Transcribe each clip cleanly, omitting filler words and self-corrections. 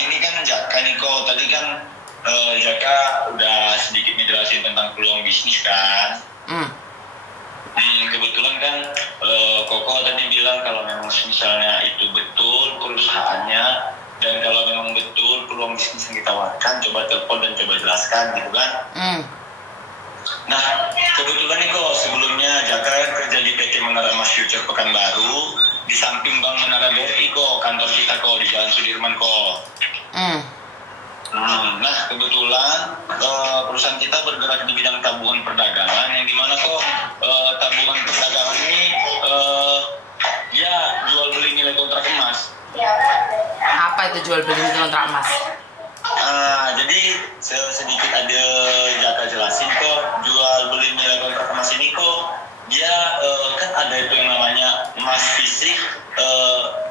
Ini kan Jaka nih kok, tadi kan Jaka udah sedikit ngejelasin tentang peluang bisnis kan. Kebetulan kan Koko tadi bilang kalau memang misalnya itu betul perusahaannya, dan kalau memang betul peluang bisnis yang ditawarkan, coba telepon dan coba jelaskan gitu kan. Nah, kebetulan nih kok sebelumnya Jaka kan kerja di PT Menara Emas Future Pekanbaru, di samping Bank Menara BRI kok, kantor kita kok di Jalan Sudirman kok. Nah, kebetulan perusahaan kita bergerak di bidang tabungan perdagangan, yang dimana kok tabungan perdagangan ini dia jual beli nilai kontrak emas. Apa itu jual beli nilai kontrak emas? Jadi sedikit ada Jaka jelasin kok, jual beli nilai kontrak emas ini kok dia kan ada itu yang namanya emas fisik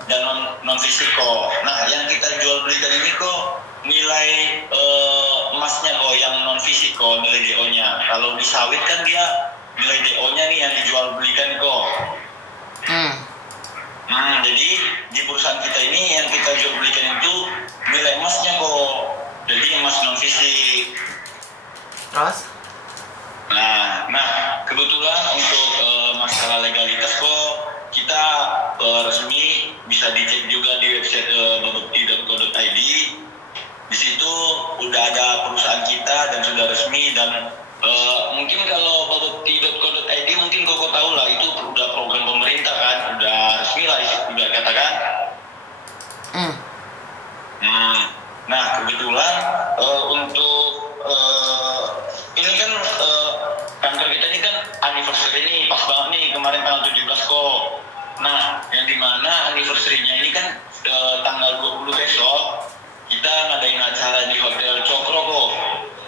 dan non fisik kok. Nah, yang kita jual belikan ini kok nilai emasnya kok yang non fisik kok, nilai DO-nya. Kalau di sawit kan dia nilai DO-nya nih yang dijual belikan kok. Jadi di perusahaan kita ini yang kita jual belikan itu nilai emasnya kok, jadi emas non fisik. Terus? Nah kebetulan untuk masalah legalitas kok kita resmi bisa dicek juga di website babakti.co.id. Di situ udah ada perusahaan kita dan sudah resmi, dan mungkin kalau babakti.co.id mungkin koko tahu lah, itu udah program pemerintah kan, udah resmi lah, udah katakan. Nah kebetulan untuk ini kan kantor kita ini kan anniversary nih, pas banget nih kemarin tanggal 17 kok. Nah yang dimana anniversary-nya ini kan tanggal 20 besok kita ngadain acara di Hotel Cokro kok.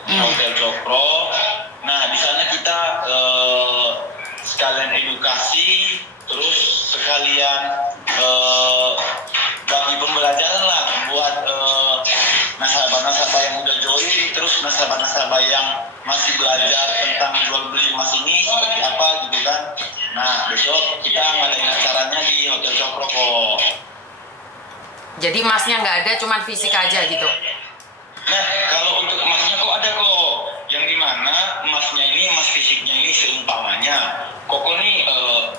Hotel Cokro. Nah di sana kita sekalian edukasi, terus sekalian bagi pembelajaran lah buat nasabah-nasabah yang udah join, terus nasabah-nasabah yang masih belajar tentang jual beli emas ini seperti apa gitu kan. Nah besok kita ngadain acaranya di Hotel Cokro kok. Jadi emasnya nggak ada, cuman fisik aja gitu? Nah kalau untuk emasnya kok ada kok, yang dimana emasnya ini, emas fisiknya ini seumpamanya Koko nih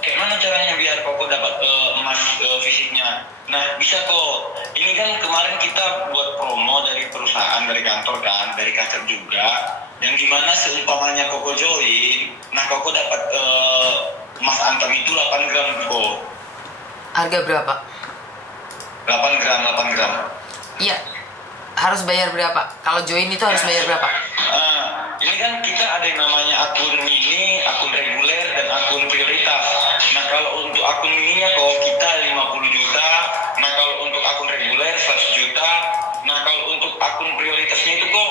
kayak mana caranya biar Koko dapat emas fisiknya. Nah bisa kok, ini kan kemarin kita buat promo dari perusahaan, dari kantor kan, dari kasir juga, yang dimana seumpamanya Koko join, nah Koko dapat emas antam itu 8 gram kok. Harga berapa? 8 gram. Iya. Harus bayar berapa? Kalau join itu harus bayar berapa? Ini kan kita ada yang namanya akun mini, akun reguler, dan akun prioritas. Nah kalau untuk akun mininya kok kita 50 juta. Nah kalau untuk akun reguler 100 juta. Nah kalau untuk akun prioritasnya itu kok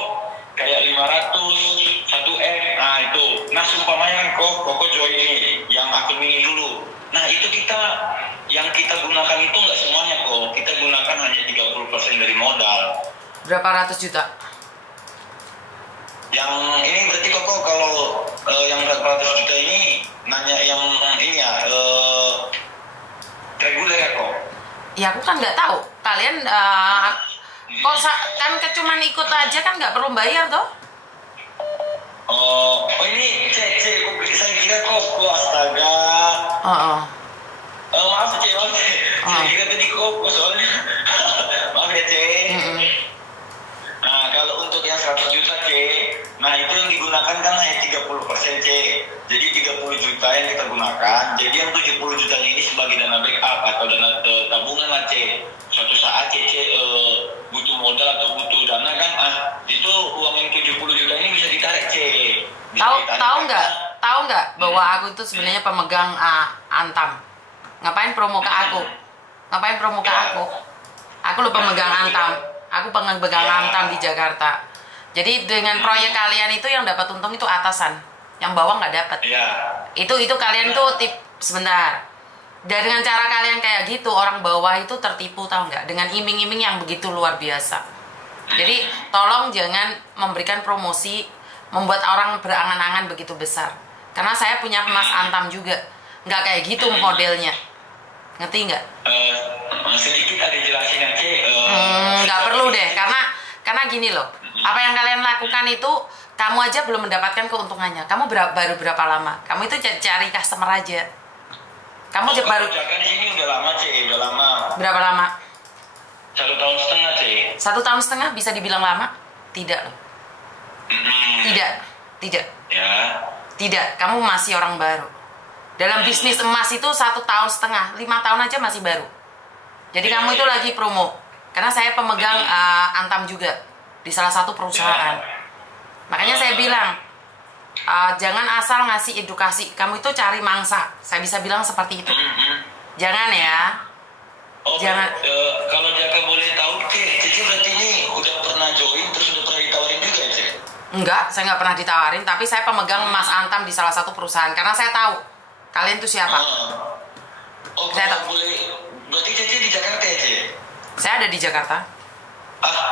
kayak 500, 1M. Nah itu. Nah seumpamanya kok Koko join ini yang akun mini dulu. Nah itu yang kita gunakan itu nggak semuanya kok. Kita gunakan hanya 30% dari modal. Berapa ratus juta? Yang ini berarti Koko kalau yang berapa ratus juta ini nanya yang ini ya reguler ya kok? Ya aku kan nggak tahu. Kalian kok kan cuman ikut aja kan nggak perlu bayar toh? Oh ini cek saya kira Koko, astaga. Maaf cek. Saya kira tadi Koko soalnya. Maaf ya cek. Nah kalau untuk yang 100 juta cek, nah itu yang digunakan kan hanya 30% cek. Jadi 30 juta yang kita gunakan, jadi yang 70 juta ini sebagai dana backup atau dana tabungan lah cek. Suatu saat cek butuh modal atau butuh dana kan, itu uang yang 70 juta ini bisa ditarik cek. Tahu nggak bahwa aku itu sebenarnya pemegang Antam. Ngapain promo ke aku? Aku lo pemegang Antam. Aku pemegang Antam di Jakarta. Jadi dengan proyek kalian itu yang dapat untung itu atasan, yang bawah nggak dapat. Itu kalian tuh sebentar. Dan dengan cara kalian kayak gitu, orang bawah itu tertipu, tahu nggak? Dengan iming-iming yang begitu luar biasa. Jadi tolong jangan memberikan promosi membuat orang berangan-angan begitu besar. Karena saya punya emas Antam juga, nggak kayak gitu modelnya. Ngerti nggak? Sedikit ada jelasin aja. Nggak perlu gini loh, apa yang kalian lakukan itu kamu aja belum mendapatkan keuntungannya. Kamu baru berapa lama? Kamu itu cari customer aja. Kamu baru jaga di sini udah lama, udah lama. Berapa lama? 1,5 tahun, 1,5 tahun bisa dibilang lama? Tidak loh. Tidak. Ya. Tidak, kamu masih orang baru. Dalam bisnis emas itu 1,5 tahun, 5 tahun aja masih baru. Jadi kamu itu lagi promo. Karena saya pemegang Antam juga di salah satu perusahaan. Makanya saya bilang, jangan asal ngasih edukasi. Kamu itu cari mangsa. Saya bisa bilang seperti itu. Jangan ya. Jangan. Kalau Jaka boleh tahu, Cici berarti ini udah pernah join terus udah pernah ditawarin juga ya, Cik? Enggak, saya nggak pernah ditawarin. Tapi saya pemegang Mas Antam di salah satu perusahaan. Karena saya tahu kalian itu siapa. Saya tahu. Berarti Cici di Jakarta ya, Cik? Saya ada di Jakarta.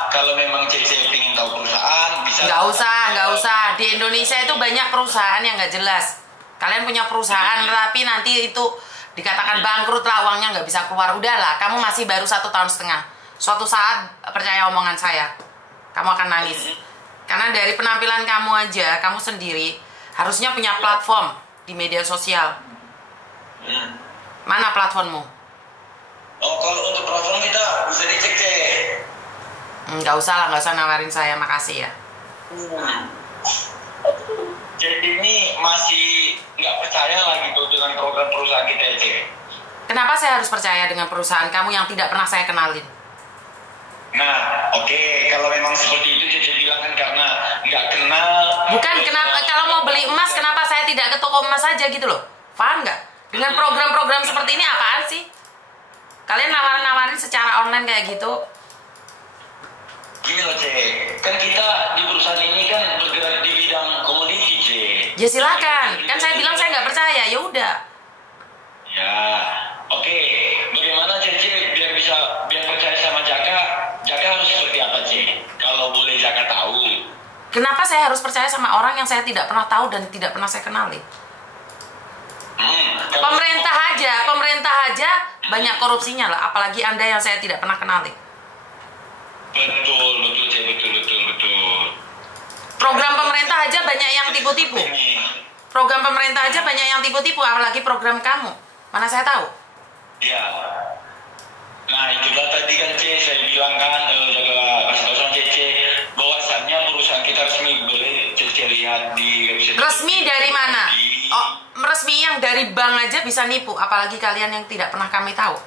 Kalau memang Cici ingin tahu perusahaan, bisa. Nggak usah. Di Indonesia itu banyak perusahaan yang nggak jelas. Kalian punya perusahaan, tapi nanti itu dikatakan bangkrut lah, uangnya nggak bisa keluar. Udahlah, kamu masih baru 1,5 tahun. Suatu saat, percaya omongan saya, kamu akan nangis. Karena dari penampilan kamu aja, kamu sendiri harusnya punya platform di media sosial. Mana platformmu? Kalau untuk platform kita bisa dicek, Cek. Nggak usah nawarin saya, makasih ya. Jadi ini masih nggak percaya lagi tuh dengan program perusahaan kita ya, Cek. Kenapa saya harus percaya dengan perusahaan kamu yang tidak pernah saya kenalin? Nah, oke. Kalau memang seperti itu, Cek bilang kan karena nggak kenal. Bukan, kenapa kalau mau beli emas, kenapa saya tidak ke toko emas saja gitu loh? Paham nggak? Dengan program-program seperti ini apaan sih? Kalian nawarin secara online kayak gitu? Gini loh, Cek. Kan kita di perusahaan ini kan bergerak di bidang komoditi, Cek. Ya silakan. Kan saya bilang saya nggak percaya. Ya udah. Ya, oke. Bagaimana, Cek, biar percaya sama Jaka? Jaka harus seperti apa, Cek? Kalau boleh Jaka tahu. Kenapa saya harus percaya sama orang yang saya tidak pernah tahu dan tidak pernah saya kenali? Pemerintah aja banyak korupsinya lah. Apalagi Anda yang saya tidak pernah kenali. Betul, Cek. Betul. Program pemerintah aja banyak yang tipu-tipu. Apalagi program kamu. Mana saya tahu? Iya. Nah, itulah tadi kan, Cek, saya bilang kan, jaga kasih tahu sama Cece, bahwasannya perusahaan kita resmi, boleh Cece lihat di website. Resmi dari mana? Resmi yang dari bank aja bisa nipu. Apalagi kalian yang tidak pernah kami tahu.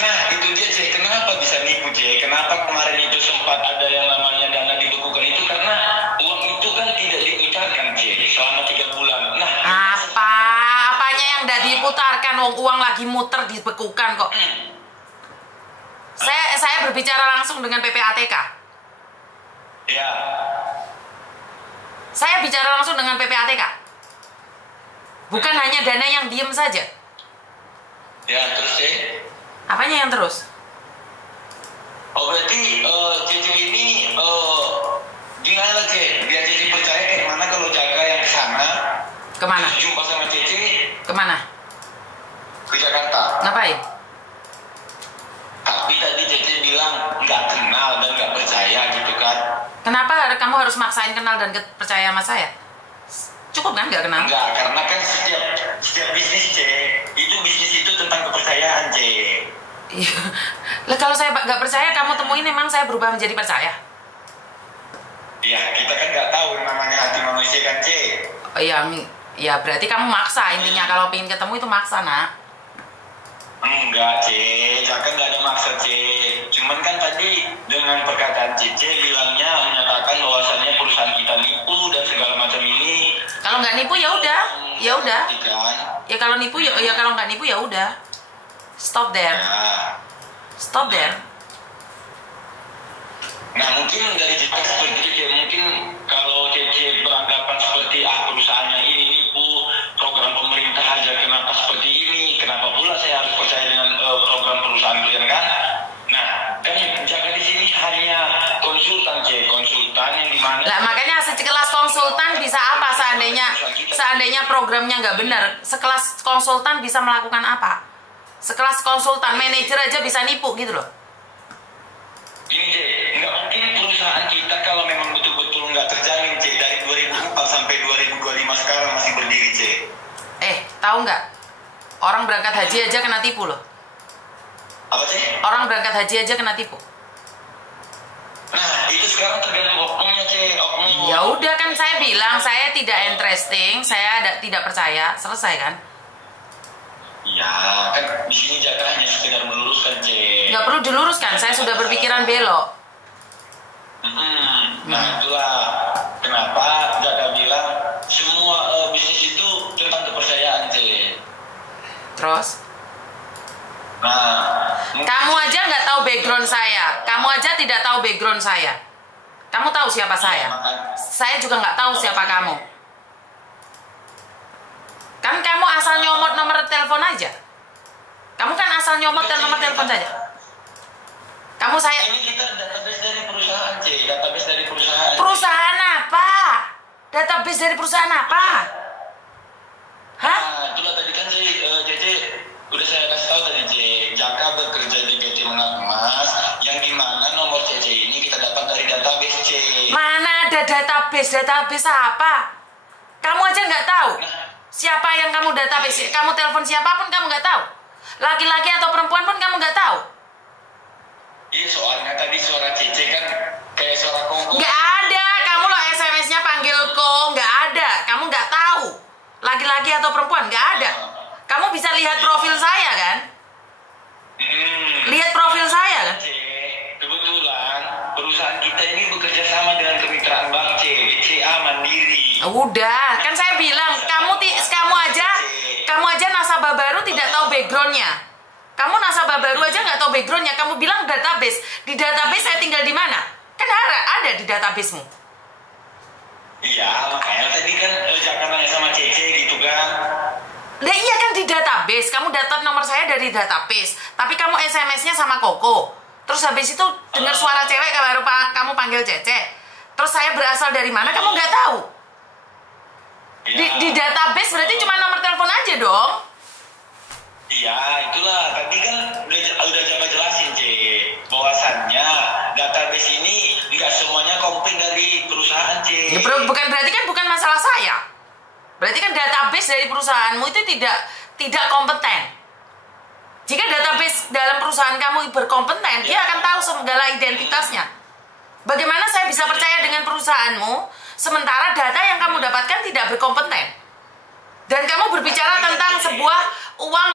Nah, itu dia, Cek. Kenapa bisa nipu, Cek? Kenapa kemarin itu sempat ada yang namanya dana dibekukan itu? Karena uang itu kan tidak diputarkan, Cek, selama 3 bulan. Nah, apanya yang tidak diputarkan? Uang lagi muter dibekukan kok. Saya berbicara langsung dengan PPATK. Ya. Saya bicara langsung dengan PPATK. Bukan hanya dana yang diem saja. Ya, terus, Cek? Apanya yang terus? Berarti Cici ini gimana, Cek? Biar Cici percaya kayak mana kalau Jaka yang kesana? Kemana? Jumpa sama Cici? Kemana? Ke Jakarta. Ngapain? Tapi tadi Cici bilang nggak kenal dan nggak percaya gitu kan? Kenapa kamu harus maksain kenal dan percaya sama saya? Cukup kan nggak kenal? Enggak, karena kan setiap bisnis, Cek, bisnis itu tentang kepercayaan, Cek. Iya. Lah kalau saya nggak percaya, kamu temuin emang saya berubah menjadi percaya? Ya, kita kan nggak tahu namanya hati manusia kan, Cek. Ya berarti kamu maksa intinya. Kalau pengen ketemu itu maksa, nak. Enggak, Cek. Jaka nggak ada maksa, Cek. Cuman kan tadi dengan perkataan Cici bilangnya menyatakan bahwasannya perusahaan kita nipu dan segala macam ini. Kalau nggak nipu ya udah. Ya kalau nipu ya kalau nggak nipu ya udah. Stop there. Stop there. Nah, mungkin dari Cici seperti itu, Cek. Mungkin kalau Cici beranggapan seperti perusahaannya ini nipu, program pemerintah aja kenapa seperti ini, kenapa pula saya harus percaya dengan program perusahaan kalian kan? Nah, kan Jaka di sini hanya konsultan, Cek, konsultan yang dimana. Lah makanya sekelas konsultan bisa apa seandainya programnya nggak benar? Sekelas konsultan bisa melakukan apa? Sekelas konsultan manajer aja bisa nipu gitu loh. Ini, Cek, nggak mungkin perusahaan sampai 2025 sekarang masih berdiri, C. Tahu nggak? Orang berangkat haji aja kena tipu loh. Apa, C? Orang berangkat haji aja kena tipu. Nah, itu sekarang tergantung oknumnya, C. Oknum. Ya udah, kan saya bilang saya tidak interesting, saya tidak percaya, selesai kan? Ya, kan di sini Jaka hanya sekedar meluruskan, C. Nggak perlu diluruskan, saya sudah berpikiran belok. Nah, itulah kenapa Jaka bilang semua bisnis itu tentang kepercayaan, C. Terus? Nah, Kamu aja nggak tahu background saya. Kamu aja tidak tahu background saya. Kamu tahu siapa saya? Saya juga nggak tahu siapa kamu. Kan kamu asal nyomot nomor telepon aja. Kamu kan asal nyomot nomor telepon saja. Kamu saya. Ini kita database dari perusahaan, C. Database dari perusahaan. Perusahaan apa? Database dari perusahaan apa? Hah? Nah, itulah tadi kan JJ udah saya kasih tahu tadi, C. Jaka bekerja di PT Mengat Emas, yang dimana nomor CC ini kita dapat dari database, C. Mana ada database? Database apa? Kamu aja nggak tahu. Siapa yang kamu database? Kamu telepon siapapun kamu nggak tahu. Laki-laki atau perempuan pun kamu nggak tahu. Iya, soalnya tadi suara CC kan kayak suara kongko. Nggak ada. Kamu loh SMS-nya panggil ko, nggak ada. Kamu nggak tahu. Laki-laki atau perempuan nggak ada. Kamu bisa lihat profil saya kan? Lihat profil saya kan? Kebetulan perusahaan kita ini bekerja sama dengan kemitraan bank, C. BCA Mandiri. Udah, kan saya bilang kamu aja nasabah baru tidak tahu backgroundnya. Kamu nasabah baru aja nggak tahu backgroundnya. Kamu bilang database. Di database saya tinggal di mana? Kan ada di databasemu. Iya, makanya tadi kan Jaka nanya sama CC gitu kan. Nah iya kan di database. Kamu dapat nomor saya dari database. Tapi kamu SMS-nya sama Koko. Terus habis itu dengar suara cewek baru kamu panggil Cece. Terus saya berasal dari mana kamu nggak tahu. Di database berarti cuma nomor telepon aja dong. Iya, itulah tadi kan udah Jaka jelasin, C. Bahwasannya database ini nggak semuanya komplit dari perusahaan, C. Ya, bukan masalah saya. Berarti kan database dari perusahaanmu itu tidak kompeten. Jika database dalam perusahaan kamu berkompeten, dia akan tahu segala identitasnya. Bagaimana saya bisa percaya dengan perusahaanmu, sementara data yang kamu dapatkan tidak berkompeten? Dan kamu berbicara tentang sebuah uang